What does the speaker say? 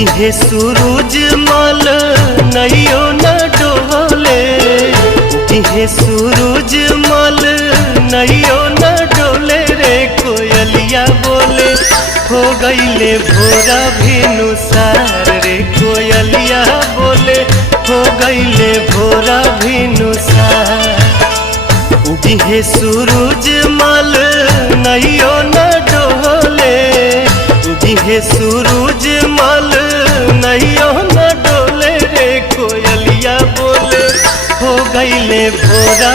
हे सूरज मल नैयो न डोले, हे सूरज मल नैयो न डोले रे कोयलिया बोले हो गईले भोरा भिनुसार रे कोयलिया बोले हो गईले भोरा भिनुसार। हे सूरज मल नैयो न डोले, हे सूरज मल नैयो न डोले रे कोयलिया बोले हो गईले भोरा